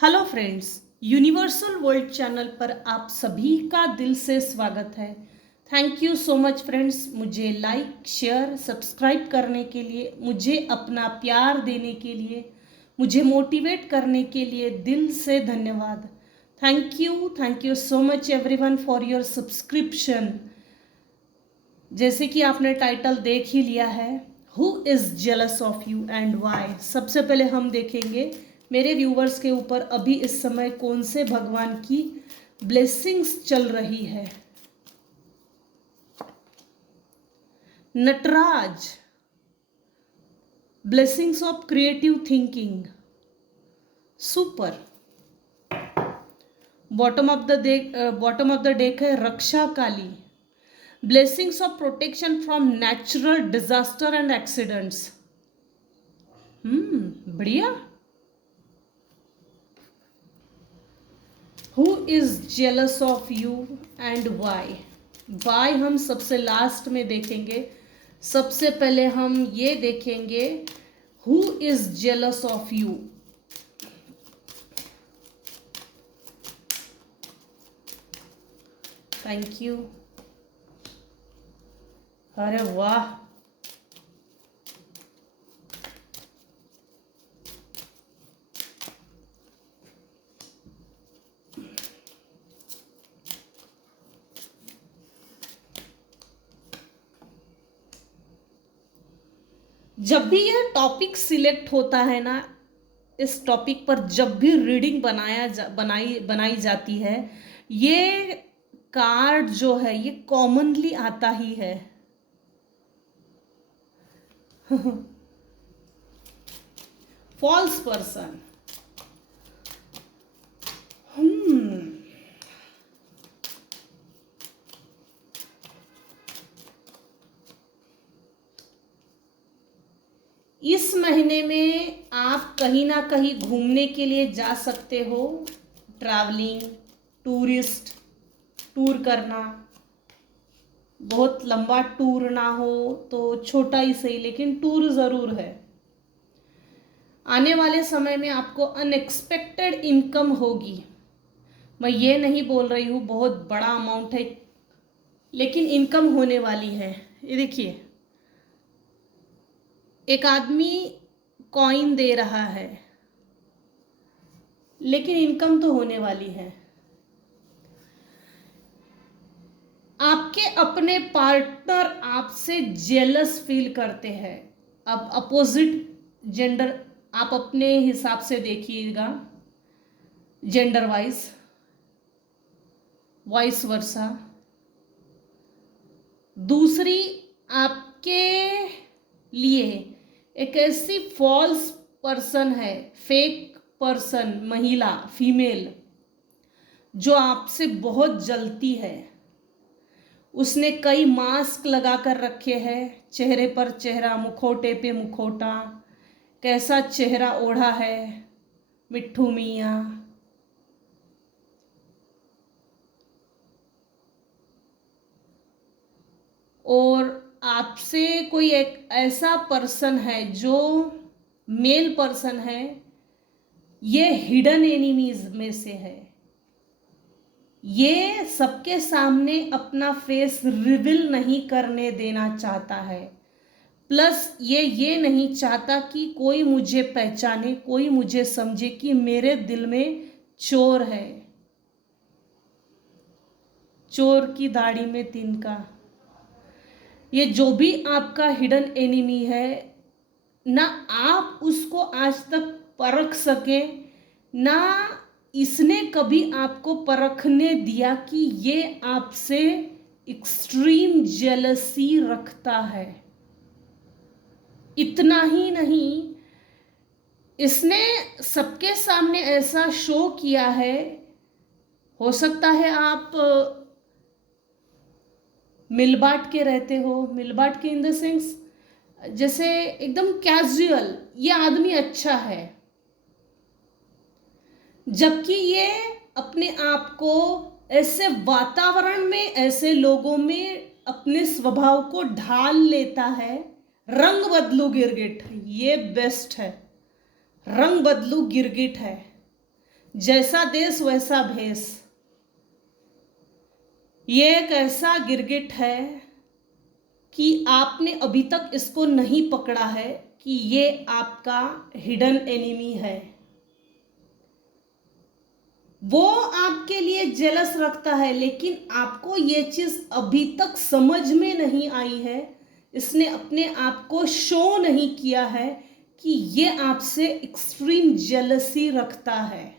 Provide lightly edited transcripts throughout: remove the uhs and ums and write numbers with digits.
Hello friends, universal world channel पर आप सभी का दिल से स्वागत है। Thank you so much friends, मुझे लाइक शेयर सब्सक्राइब करने के लिए, मुझे अपना प्यार देने के लिए, मुझे मोटिवेट करने के लिए दिल से धन्यवाद। Thank you so much everyone for your subscription. जैसे कि आपने टाइटल देख ही लिया है, who is jealous of you and why. सबसे पहले हम देखेंगे मेरे व्यूवर्स के ऊपर अभी इस समय कौन से भगवान की ब्लेसिंग्स चल रही है। Nataraj, blessings of creative thinking, super. Bottom of the deck है Raksha Kali, blessings of protection from natural disaster and accidents. बढ़िया। Who is jealous of you and why. Why हम सबसे लास्ट में देखेंगे। सबसे पहले हम ये देखेंगे who is jealous of you. Thank you. अरे वाह, जब भी यह टॉपिक सिलेक्ट होता है ना, इस टॉपिक पर जब भी रीडिंग बनाई जाती है, ये कार्ड जो है ये कॉमनली आता ही है। False person. इस महीने में आप कहीं ना कहीं घूमने के लिए जा सकते हो। ट्रैवलिंग, टूर करना। बहुत लंबा टूर ना हो तो छोटा ही सही, लेकिन टूर ज़रूर है। आने वाले समय में आपको अनएक्सपेक्टेड इनकम होगी। मैं ये नहीं बोल रही हूँ बहुत बड़ा अमाउंट है, लेकिन इनकम होने वाली है। ये देखिए, एक आदमी कॉइन दे रहा है, लेकिन इनकम तो होने वाली है। आपके अपने पार्टनर आपसे जेलस फील करते हैं। अब अपोजिट जेंडर आप अपने हिसाब से देखिएगा, जेंडर वाइस वर्सा। दूसरी आपके लिए एक ऐसी फॉल्स पर्सन है, फेक पर्सन, महिला, फीमेल, जो आपसे बहुत जलती है। उसने कई मास्क लगा कर रखे हैं, चेहरे पर चेहरा, मुखौटे पे मुखौटा। कैसा चेहरा ओढ़ा है मिट्ठू मियाँ। और आपसे कोई एक ऐसा पर्सन है जो मेल पर्सन है, ये हिडन एनिमीज में से है। ये सबके सामने अपना फेस रिवील नहीं करने देना चाहता है। प्लस ये नहीं चाहता कि कोई मुझे पहचाने, कोई मुझे समझे कि मेरे दिल में चोर है। चोर की दाढ़ी में तिनका। ये जो भी आपका हिडन एनिमी है ना, आप उसको आज तक परख सके ना, इसने कभी आपको परखने दिया कि ये आपसे एक्सट्रीम जेलसी रखता है। इतना ही नहीं, इसने सबके सामने ऐसा शो किया है। हो सकता है आप मिल बांट के रहते हो, मिल बांट के इन द सेंस जैसे एकदम कैजुअल, ये आदमी अच्छा है, जबकि ये अपने आप को ऐसे वातावरण में, ऐसे लोगों में अपने स्वभाव को ढाल लेता है। रंग बदलू गिरगिट, ये बेस्ट है। रंग बदलू गिरगिट है। जैसा देश वैसा भेष। ये एक ऐसा गिरगिट है कि आपने अभी तक इसको नहीं पकड़ा है कि ये आपका हिडन एनिमी है। वो आपके लिए जेलस रखता है, लेकिन आपको ये चीज अभी तक समझ में नहीं आई है। इसने अपने आप को शो नहीं किया है कि ये आपसे एक्सट्रीम जेलसी रखता है।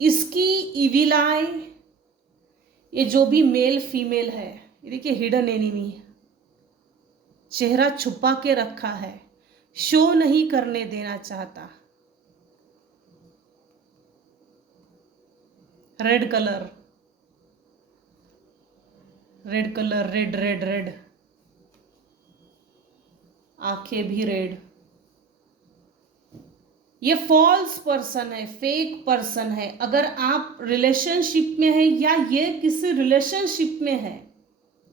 इसकी इविल आई, ये जो भी मेल फीमेल है, ये देखिए हिडन एनिमी, चेहरा छुपा के रखा है, शो नहीं करने देना चाहता। Red colour, red colour, red red red, आंखें भी रेड। ये फॉल्स पर्सन है, फेक पर्सन है। अगर आप रिलेशनशिप में है या ये किसी रिलेशनशिप में है,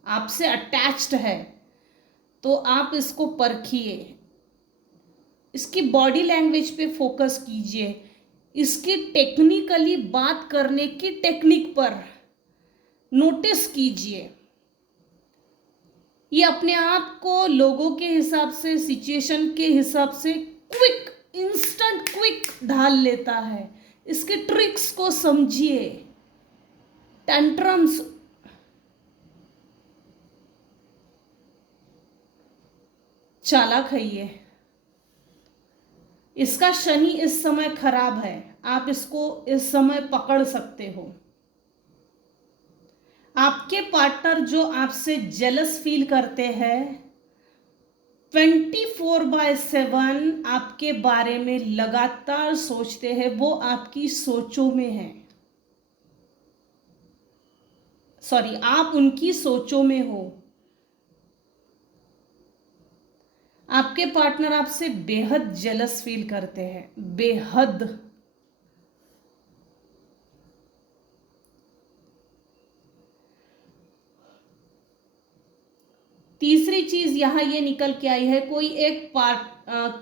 आपसे अटैच्ड है, तो आप इसको परखिए। इसकी बॉडी लैंग्वेज पे फोकस कीजिए, इसकी टेक्निकली बात करने की टेक्निक पर नोटिस कीजिए। ये अपने आप को लोगों के हिसाब से, सिचुएशन के हिसाब से क्विक, इंस्टेंट क्विक ढाल लेता है। इसके ट्रिक्स को समझिए, टेंट्रम्स। चालाक है ये। इसका शनि इस समय खराब है, आप इसको इस समय पकड़ सकते हो। आपके पार्टनर जो आपसे जेलस फील करते हैं, 24/7 आपके बारे में लगातार सोचते हैं, वो आपकी सोचों में है। सॉरी, आप उनकी सोचों में हो। आपके पार्टनर आपसे बेहद जेलस फील करते हैं, बेहद। तीसरी चीज यहां ये निकल के आई है, कोई एक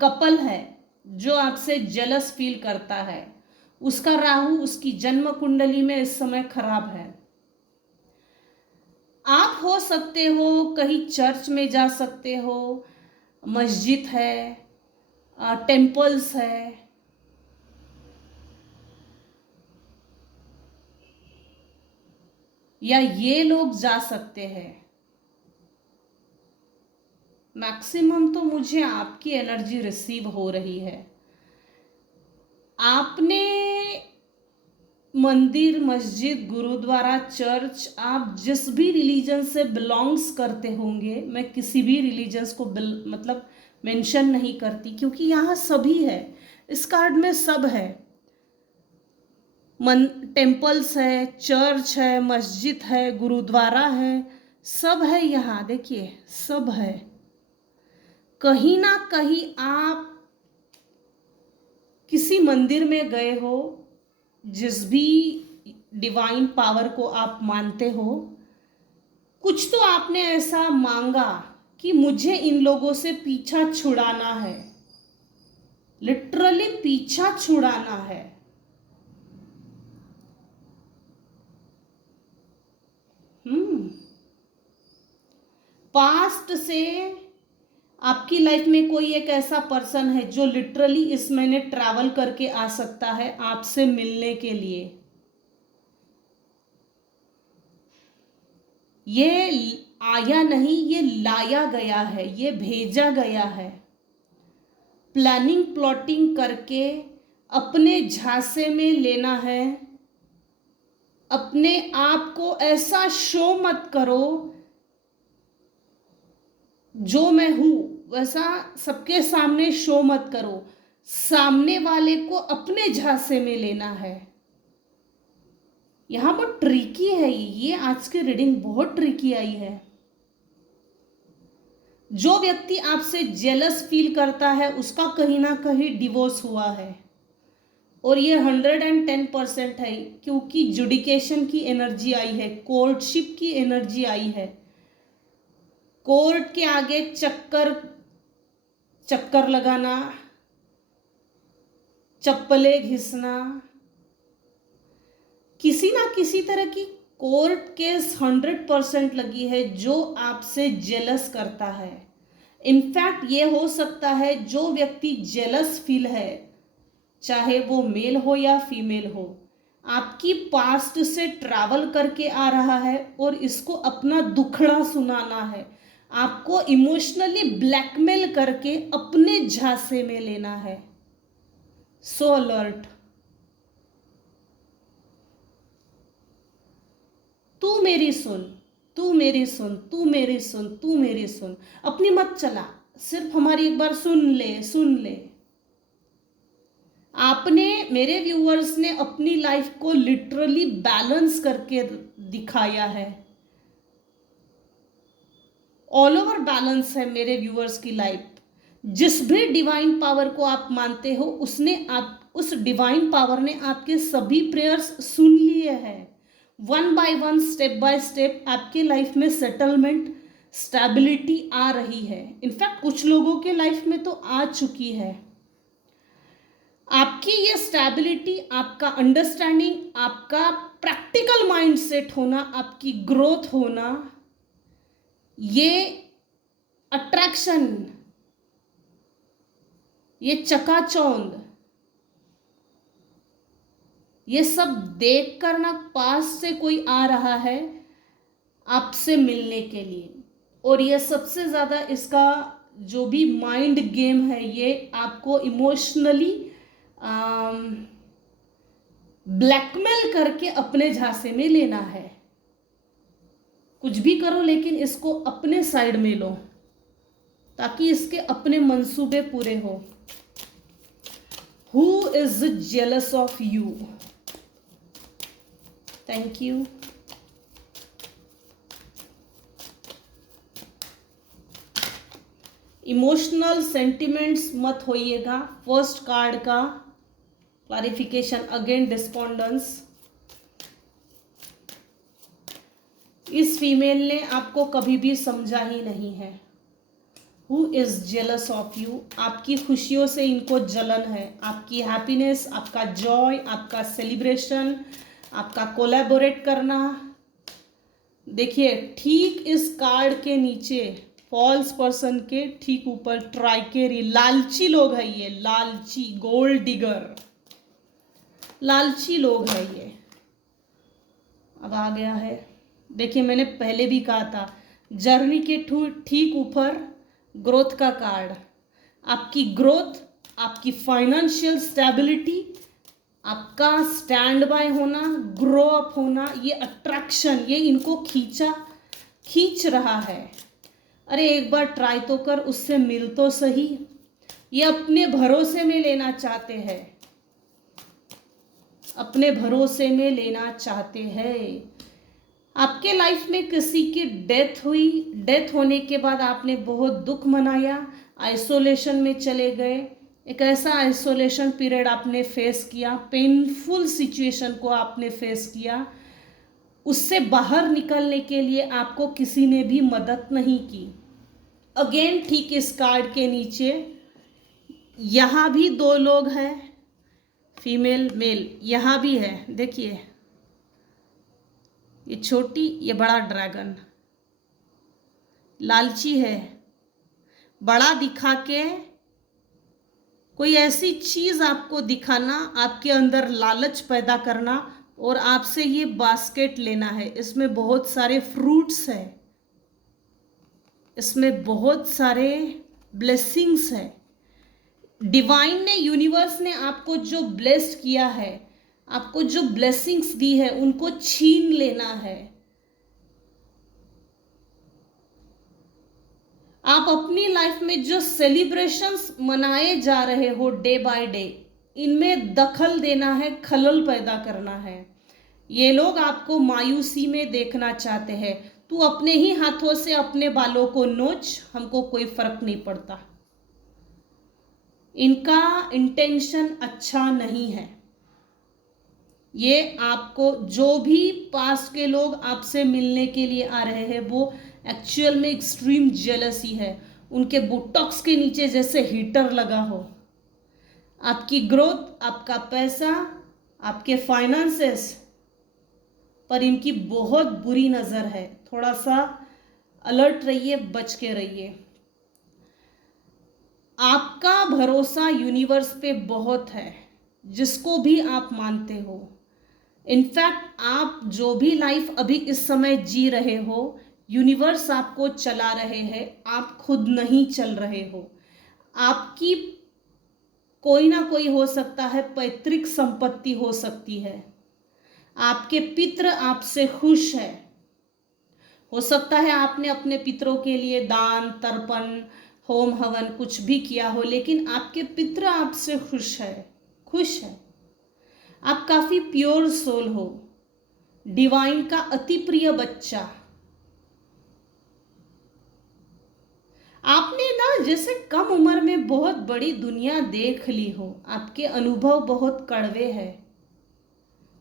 कपल है जो आपसे जेलस फील करता है। उसका राहु उसकी जन्म कुंडली में इस समय खराब है। आप हो सकते हो कहीं चर्च में जा सकते हो, मस्जिद है, टेम्पल्स है, या ये लोग जा सकते हैं। मैक्सिमम तो मुझे आपकी एनर्जी रिसीव हो रही है। आपने मंदिर, मस्जिद, गुरुद्वारा, चर्च, आप जिस भी रिलीजन से बिलोंग्स करते होंगे, मैं किसी भी रिलीजन्स को मतलब मेंशन नहीं करती, क्योंकि यहाँ सभी है, इस कार्ड में सब है। टेम्पल्स है, चर्च है, मस्जिद है, गुरुद्वारा है, सब है यहाँ। देखिए सब है। कहीं ना कहीं आप किसी मंदिर में गए हो, जिस भी डिवाइन पावर को आप मानते हो, कुछ तो आपने ऐसा मांगा कि मुझे इन लोगों से पीछा छुड़ाना है, लिटरली पीछा छुड़ाना है। पास्ट से आपकी लाइफ में कोई एक ऐसा पर्सन है जो लिटरली इस महीने ट्रैवल करके आ सकता है आपसे मिलने के लिए। ये आया नहीं, ये लाया गया है, ये भेजा गया है। प्लानिंग प्लॉटिंग करके अपने झांसे में लेना है। अपने आप को ऐसा शो मत करो, जो मैं हूं वैसा सबके सामने शो मत करो। सामने वाले को अपने झांसे में लेना है। यहां बहुत ट्रिकी है ये, आज की रीडिंग बहुत ट्रिकी आई है। जो व्यक्ति आपसे जेलस फील करता है उसका कहीं ना कहीं डिवोर्स हुआ है, और ये 110% है, क्योंकि जुडिकेशन की एनर्जी आई है, कोर्टशिप की एनर्जी आई है। कोर्ट के आगे चक्कर लगाना, चप्पलें घिसना, किसी ना किसी तरह की कोर्ट केस 100% लगी है जो आपसे जेलस करता है। इनफैक्ट ये हो सकता है जो व्यक्ति जेलस फील है, चाहे वो मेल हो या फीमेल हो, आपकी पास्ट से ट्रैवल करके आ रहा है और इसको अपना दुखड़ा सुनाना है, आपको इमोशनली ब्लैकमेल करके अपने झांसे में लेना है। सो अलर्ट। तू मेरी सुन, तू मेरी सुन, तू मेरी सुन, तू मेरी सुन, अपनी मत चला, सिर्फ हमारी एक बार सुन ले, सुन ले। आपने, मेरे व्यूअर्स ने अपनी लाइफ को लिटरली बैलेंस करके दिखाया है। ऑल ओवर बैलेंस है मेरे व्यूअर्स की लाइफ। जिस भी डिवाइन पावर को आप मानते हो, उस डिवाइन पावर ने आपके सभी प्रेयर्स सुन लिए हैं। One by one, step by step आपके लाइफ में सेटलमेंट, स्टेबिलिटी आ रही है। इनफैक्ट कुछ लोगों के लाइफ में तो आ चुकी है। आपकी ये स्टेबिलिटी, आपका अंडरस्टैंडिंग, आपका प्रैक्टिकल माइंडसेट होना, आपकी ग्रोथ होना, ये अट्रैक्शन, ये चकाचौंध, ये सब देख कर ना पास से कोई आ रहा है आपसे मिलने के लिए। और ये सबसे ज़्यादा इसका जो भी माइंड गेम है, ये आपको इमोशनली ब्लैकमेल करके अपने झांसे में लेना है। कुछ भी करो लेकिन इसको अपने साइड में लो ताकि इसके अपने मंसूबे पूरे हो। Who is jealous of you? Thank you. Emotional sentiments मत होइएगा। फर्स्ट कार्ड का क्लैरिफिकेशन, अगेन डिस्पोंडेंस। इस फीमेल ने आपको कभी भी समझा ही नहीं है। Who is jealous of you? आपकी खुशियों से इनको जलन है। आपकी हैप्पीनेस, आपका जॉय, आपका सेलिब्रेशन, आपका कोलैबोरेट करना। देखिए, ठीक इस कार्ड के नीचे, फॉल्स पर्सन के ठीक ऊपर ट्राइकेरी, लालची लोग है ये, लालची, गोल्ड डिगर, लालची लोग है ये। अब आ गया है, देखिए मैंने पहले भी कहा था, जर्नी के ठीक ऊपर ग्रोथ का कार्ड। आपकी ग्रोथ, आपकी फाइनेंशियल स्टेबिलिटी, आपका स्टैंड बाय होना, ग्रो अप होना, ये अट्रैक्शन, ये इनको खींच रहा है। अरे एक बार ट्राई तो कर, उससे मिल तो सही। ये अपने भरोसे में लेना चाहते हैं, अपने भरोसे में लेना चाहते हैं। आपके लाइफ में किसी की डेथ हुई, डेथ होने के बाद आपने बहुत दुख मनाया, आइसोलेशन में चले गए। एक ऐसा आइसोलेशन पीरियड आपने फेस किया, पेनफुल सिचुएशन को आपने फेस किया। उससे बाहर निकलने के लिए आपको किसी ने भी मदद नहीं की। अगेन ठीक इस कार्ड के नीचे यहाँ भी दो लोग हैं, फीमेल मेल, यहाँ भी है। देखिए, ये छोटी, ये बड़ा ड्रैगन, लालची है। बड़ा दिखा के कोई ऐसी चीज़ आपको दिखाना, आपके अंदर लालच पैदा करना और आपसे ये बास्केट लेना है। इसमें बहुत सारे फ्रूट्स हैं, इसमें बहुत सारे ब्लेसिंग्स है। डिवाइन ने, यूनिवर्स ने आपको जो ब्लेस्ड किया है, आपको जो ब्लेसिंग्स दी है, उनको छीन लेना है। आप अपनी लाइफ में जो सेलिब्रेशंस मनाए जा रहे हो डे बाय डे, इनमें दखल देना है, खलल पैदा करना है। ये लोग आपको मायूसी में देखना चाहते हैं। तू अपने ही हाथों से अपने बालों को नोच, हमको कोई फर्क नहीं पड़ता। इनका इंटेंशन अच्छा नहीं है। ये आपको, जो भी पास के लोग आपसे मिलने के लिए आ रहे हैं, वो एक्चुअल में एक्सट्रीम जेलसी है। उनके बुटॉक्स के नीचे जैसे हीटर लगा हो। आपकी ग्रोथ, आपका पैसा, आपके फाइनेंसेस पर इनकी बहुत बुरी नज़र है। थोड़ा सा अलर्ट रहिए, बच के रहिए। आपका भरोसा यूनिवर्स पे बहुत है, जिसको भी आप मानते हो। इनफैक्ट आप जो भी लाइफ अभी इस समय जी रहे हो, यूनिवर्स आपको चला रहे हैं, आप खुद नहीं चल रहे हो। आपकी कोई ना कोई हो सकता है, पैतृक संपत्ति हो सकती है, आपके पितृ आपसे खुश है। हो सकता है आपने अपने पितरों के लिए दान, तर्पण, होम हवन कुछ भी किया हो, लेकिन आपके पितृ आपसे खुश है, खुश है। आप काफी प्योर सोल हो, डिवाइन का अति प्रिय बच्चा। आपने ना जैसे कम उम्र में बहुत बड़ी दुनिया देख ली हो, आपके अनुभव बहुत कड़वे हैं।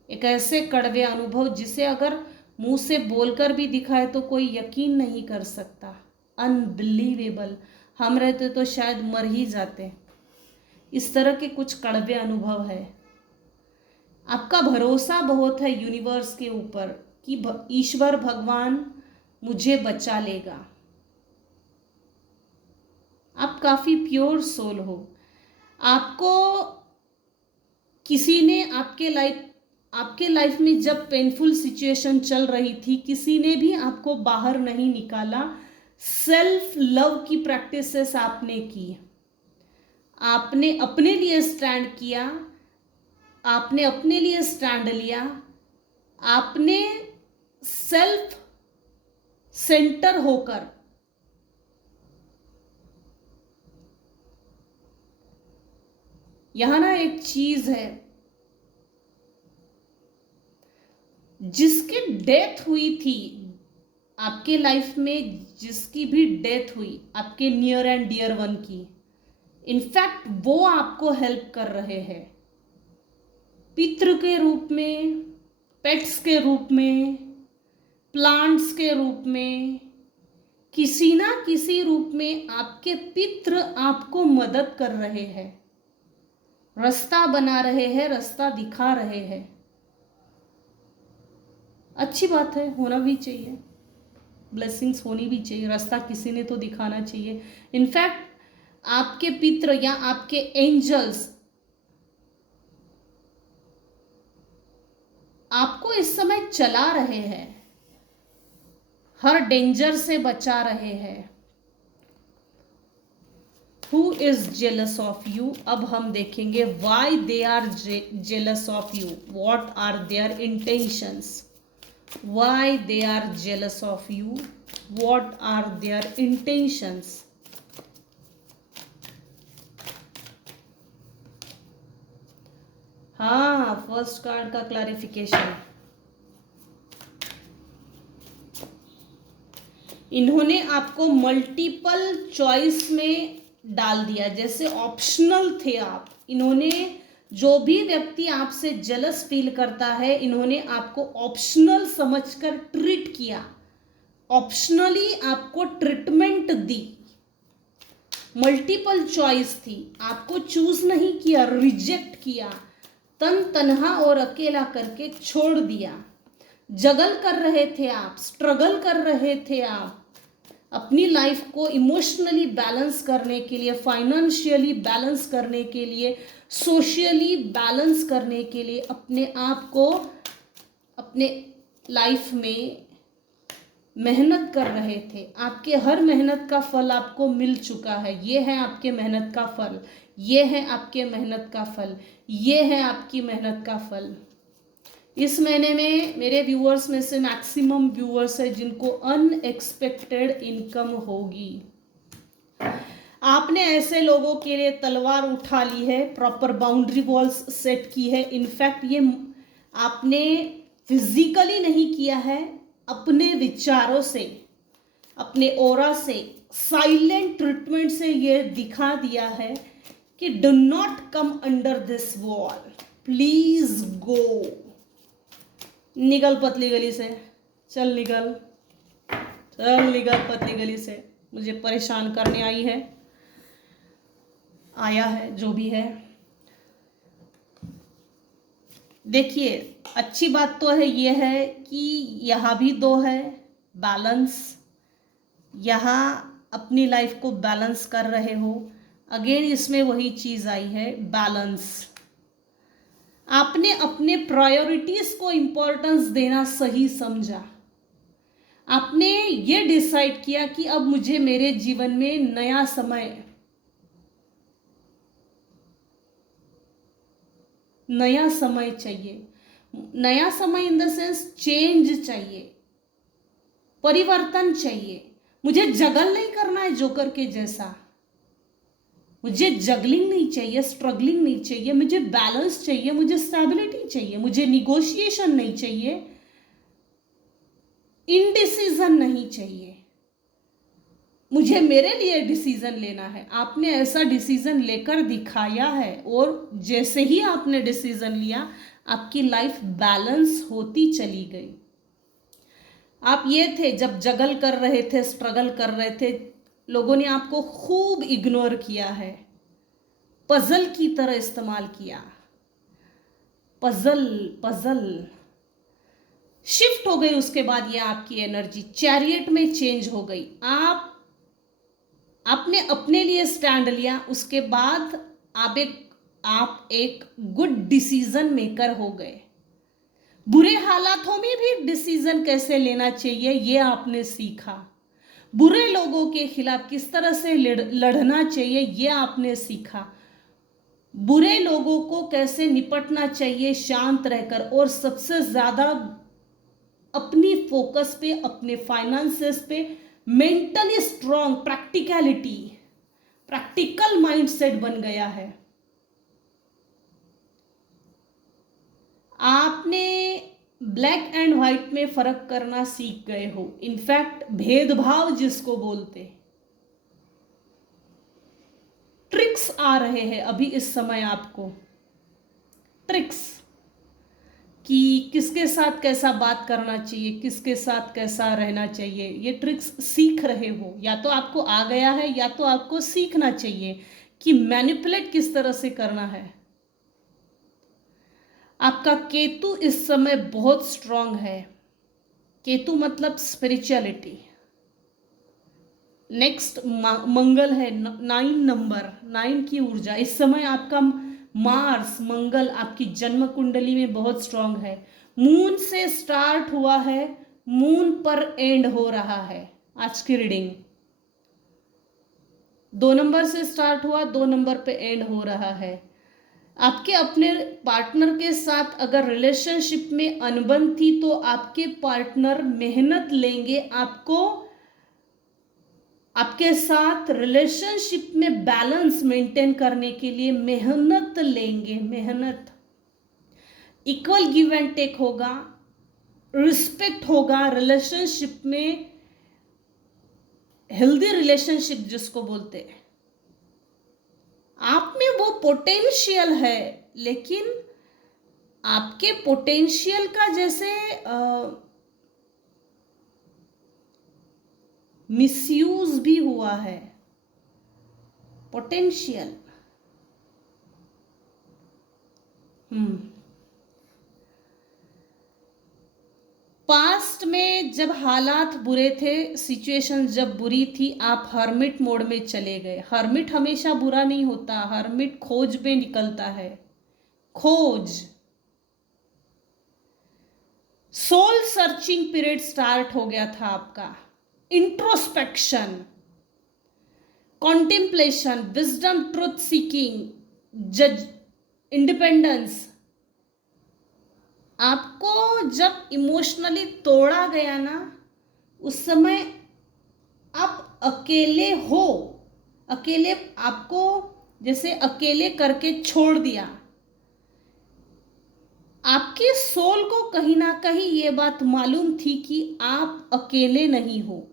एक ऐसे कड़वे अनुभव जिसे अगर मुंह से बोलकर भी दिखाए तो कोई यकीन नहीं कर सकता। अनबिलीवेबल, हम रहते तो शायद मर ही जाते। इस तरह के कुछ कड़वे अनुभव है। आपका भरोसा बहुत है यूनिवर्स के ऊपर कि ईश्वर भगवान मुझे बचा लेगा। आप काफी प्योर सोल हो। आपको किसी ने आपके लाइफ में जब पेनफुल सिचुएशन चल रही थी, किसी ने भी आपको बाहर नहीं निकाला। सेल्फ लव की प्रैक्टिसेस आपने की, आपने अपने लिए स्टैंड किया, आपने अपने लिए स्टैंड लिया, आपने सेल्फ सेंटर होकर यहां ना एक चीज है, जिसकी डेथ हुई थी आपके लाइफ में, जिसकी भी डेथ हुई आपके नियर एंड डियर वन की, इनफैक्ट वो आपको हेल्प कर रहे हैं पितृ के रूप में, पेट्स के रूप में, प्लांट्स के रूप में, किसी ना किसी रूप में आपके पितृ आपको मदद कर रहे हैं, रास्ता बना रहे हैं, रास्ता दिखा रहे हैं। अच्छी बात है, होना भी चाहिए, ब्लेसिंग्स होनी भी चाहिए, रास्ता किसी ने तो दिखाना चाहिए। इनफैक्ट आपके पितृ या आपके एंजल्स आपको इस समय चला रहे हैं, हर डेंजर से बचा रहे हैं। Who is jealous of you? अब हम देखेंगे why they are jealous of you. What are their intentions? Why they are jealous of you? What are their intentions? हाँ, फर्स्ट कार्ड का क्लैरिफिकेशन। इन्होंने आपको मल्टीपल चॉइस में डाल दिया, जैसे ऑप्शनल थे आप। इन्होंने, जो भी व्यक्ति आपसे जेलस फील करता है, इन्होंने आपको ऑप्शनल समझकर ट्रीट किया, ऑप्शनली आपको ट्रीटमेंट दी। मल्टीपल चॉइस थी, आपको चूज नहीं किया, रिजेक्ट किया, तन तन्हा और अकेला करके छोड़ दिया। जगल कर रहे थे आप, स्ट्रगल कर रहे थे आप अपनी लाइफ को इमोशनली बैलेंस करने के लिए, फाइनेंशियली बैलेंस करने के लिए, सोशली बैलेंस करने के लिए, अपने आप को अपने लाइफ में मेहनत कर रहे थे। आपके हर मेहनत का फल आपको मिल चुका है। ये है आपके मेहनत का फल, ये है आपके मेहनत का फल, ये है आपकी मेहनत का फल। इस महीने में मेरे व्यूअर्स में से मैक्सिमम व्यूअर्स है जिनको अनएक्सपेक्टेड इनकम होगी। आपने ऐसे लोगों के लिए तलवार उठा ली है, प्रॉपर बाउंड्री वॉल्स सेट की है। इनफैक्ट ये आपने फिजिकली नहीं किया है, अपने विचारों से, अपने ऑरा से, साइलेंट ट्रीटमेंट से ये दिखा दिया है कि do not come under this wall, please go. निकल पतली गली से, चल निकल, चल निकल पतली गली से, मुझे परेशान करने आई है, आया है, जो भी है। देखिए, अच्छी बात तो है ये है कि यहाँ भी दो है बैलेंस, यहाँ अपनी लाइफ को बैलेंस कर रहे हो। अगेन इसमें वही चीज़ आई है, बैलेंस। आपने अपने प्रायोरिटीज को इम्पोर्टेंस देना सही समझा। आपने ये डिसाइड किया कि अब मुझे मेरे जीवन में नया समय चाहिए। नया समय इन द सेंस चेंज चाहिए, परिवर्तन चाहिए। मुझे जगल नहीं करना है जोकर के जैसा, मुझे जगलिंग नहीं चाहिए, स्ट्रगलिंग नहीं चाहिए, मुझे बैलेंस चाहिए, मुझे स्टेबिलिटी चाहिए, मुझे निगोशिएशन नहीं चाहिए, इनडिसीजन नहीं चाहिए। मुझे मेरे लिए डिसीजन लेना है। आपने ऐसा डिसीजन लेकर दिखाया है और जैसे ही आपने डिसीजन लिया आपकी लाइफ बैलेंस होती चली गई। आप ये थे जब जगल कर रहे थे, स्ट्रगल कर रहे थे, लोगों ने आपको खूब इग्नोर किया है, पजल की तरह इस्तेमाल किया। पजल शिफ्ट हो गई। उसके बाद ये आपकी एनर्जी चैरियट में चेंज हो गई। आपने अपने लिए स्टैंड लिया। उसके बाद आप एक गुड डिसीजन मेकर हो गए। बुरे हालातों में भी डिसीजन कैसे लेना चाहिए ये आपने सीखा। बुरे लोगों के खिलाफ किस तरह से लड़ना चाहिए ये आपने सीखा। बुरे लोगों को कैसे निपटना चाहिए शांत रहकर, और सबसे ज्यादा अपनी फोकस पे, अपने फाइनेंसेस पे, मेंटली स्ट्रांग, प्रैक्टिकल माइंडसेट बन गया है। आपने ब्लैक एंड व्हाइट में फर्क करना सीख गए हो। इनफैक्ट भेदभाव जिसको बोलते, ट्रिक्स आ रहे हैं अभी इस समय आपको, ट्रिक्स कि किसके साथ कैसा बात करना चाहिए, किसके साथ कैसा रहना चाहिए, ये ट्रिक्स सीख रहे हो। या तो आपको आ गया है या तो आपको सीखना चाहिए कि मैनिपुलेट किस तरह से करना है। आपका केतु इस समय बहुत स्ट्रांग है। केतु मतलब स्पिरिचुअलिटी। नेक्स्ट मंगल है, 9 नंबर, 9 की ऊर्जा। इस समय आपका मार्स, मंगल आपकी जन्म कुंडली में बहुत स्ट्रांग है। मून से स्टार्ट हुआ है, मून पर एंड हो रहा है। आज की रीडिंग 2 नंबर से स्टार्ट हुआ, 2 नंबर पे एंड हो रहा है। आपके अपने पार्टनर के साथ अगर रिलेशनशिप में अनबन थी तो आपके पार्टनर मेहनत लेंगे आपके साथ रिलेशनशिप में बैलेंस मेंटेन करने के लिए मेहनत लेंगे। मेहनत, इक्वल गिव एंड टेक होगा, रिस्पेक्ट होगा रिलेशनशिप में, हेल्दी रिलेशनशिप जिसको बोलते हैं। आप में वो पोटेंशियल है, लेकिन आपके पोटेंशियल का जैसे मिसयूज भी हुआ है। पोटेंशियल पास्ट में जब हालात बुरे थे, सिचुएशन जब बुरी थी, आप हर्मिट मोड में चले गए। हर्मिट हमेशा बुरा नहीं होता, हर्मिट खोज में निकलता है। खोज, सोल सर्चिंग पीरियड स्टार्ट हो गया था आपका। Introspection, contemplation, wisdom, truth seeking, जज, इंडिपेंडेंस। आपको जब इमोशनली तोड़ा गया ना, उस समय आप अकेले हो, अकेले, आपको जैसे अकेले करके छोड़ दिया। आपके सोल को कहीं ना कहीं ये बात मालूम थी कि आप अकेले नहीं हो।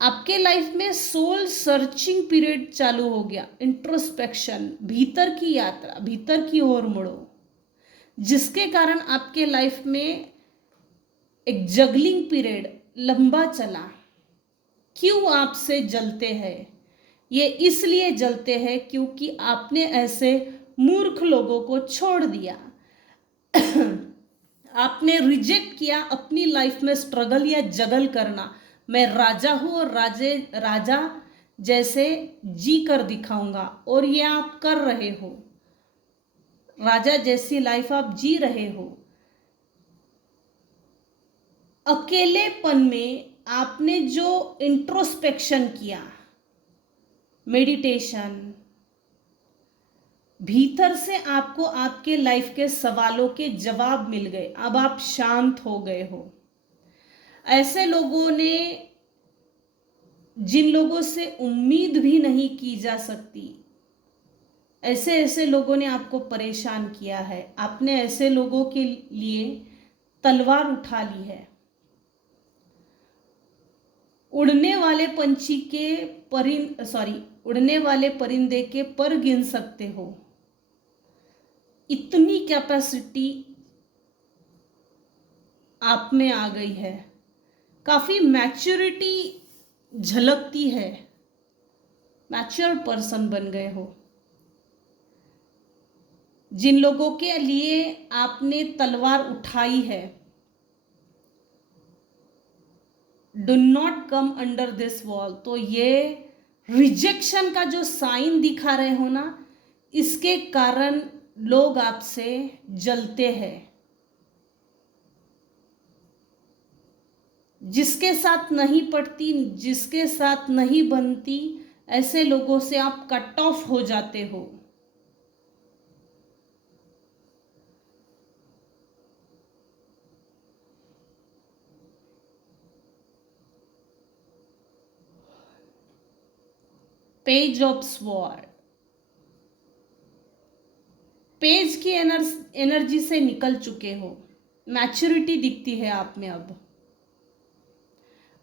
आपके लाइफ में सोल सर्चिंग पीरियड चालू हो गया, इंट्रोस्पेक्शन, भीतर की यात्रा, भीतर की ओर मुड़ो, जिसके कारण आपके लाइफ में एक जगलिंग पीरियड लंबा चला। क्यों आपसे जलते हैं? ये इसलिए जलते हैं क्योंकि आपने ऐसे मूर्ख लोगों को छोड़ दिया। आपने रिजेक्ट किया अपनी लाइफ में स्ट्रगल या जगल करना। मैं राजा हूं और राजा जैसे जी कर दिखाऊंगा, और ये आप कर रहे हो। राजा जैसी लाइफ आप जी रहे हो। अकेलेपन में आपने जो इंट्रोस्पेक्शन किया, मेडिटेशन, भीतर से आपको आपके लाइफ के सवालों के जवाब मिल गए। अब आप शांत हो गए हो। ऐसे लोगों ने, जिन लोगों से उम्मीद भी नहीं की जा सकती, ऐसे ऐसे लोगों ने आपको परेशान किया है। आपने ऐसे लोगों के लिए तलवार उठा ली है। उड़ने वाले उड़ने वाले परिंदे के पर गिन सकते हो, इतनी कैपेसिटी आप में आ गई है। काफी मैच्योरिटी झलकती है। मैच्योर पर्सन बन गए हो। जिन लोगों के लिए आपने तलवार उठाई है, do not come under this wall. तो ये रिजेक्शन का जो साइन दिखा रहे हो ना, इसके कारण लोग आपसे जलते हैं। जिसके साथ नहीं पड़ती, जिसके साथ नहीं बनती, ऐसे लोगों से आप कट ऑफ हो जाते हो। पेज ऑफ स्वॉर्ड, पेज की एनर्जी से निकल चुके हो। मैच्योरिटी दिखती है आप में अब।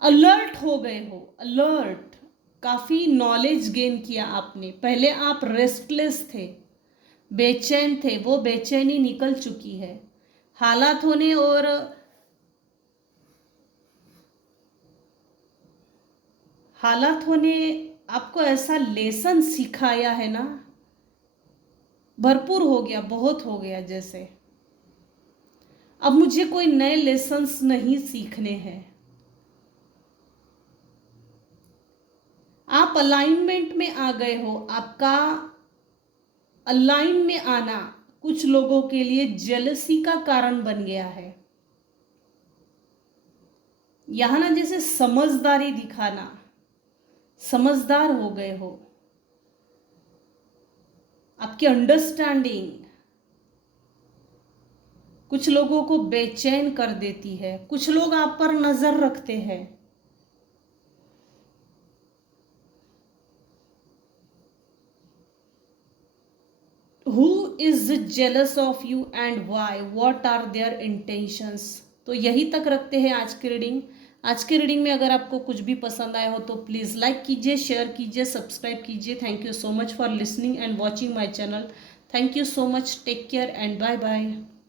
अलर्ट हो गए हो, अलर्ट। काफी नॉलेज गेन किया आपने। पहले आप रेस्टलेस थे, बेचैन थे, वो बेचैनी निकल चुकी है। हालात होने और आपको ऐसा लेसन सिखाया है ना, भरपूर हो गया, बहुत हो गया। जैसे अब मुझे कोई नए लेसन्स नहीं सीखने हैं। आप अलाइनमेंट में आ गए हो। आपका अलाइन में आना कुछ लोगों के लिए जेलसी का कारण बन गया है। यहां ना जैसे समझदारी दिखाना, समझदार हो गए हो। आपकी अंडरस्टैंडिंग कुछ लोगों को बेचैन कर देती है। कुछ लोग आप पर नजर रखते हैं। Who is jealous of you and why? What are their intentions? तो यही तक रखते हैं आज की रीडिंग। आज की रीडिंग में अगर आपको कुछ भी पसंद आया हो तो प्लीज़ लाइक कीजिए, शेयर कीजिए, सब्सक्राइब कीजिए। Thank you so much for listening and watching my channel. Thank you so much. Take care and bye bye.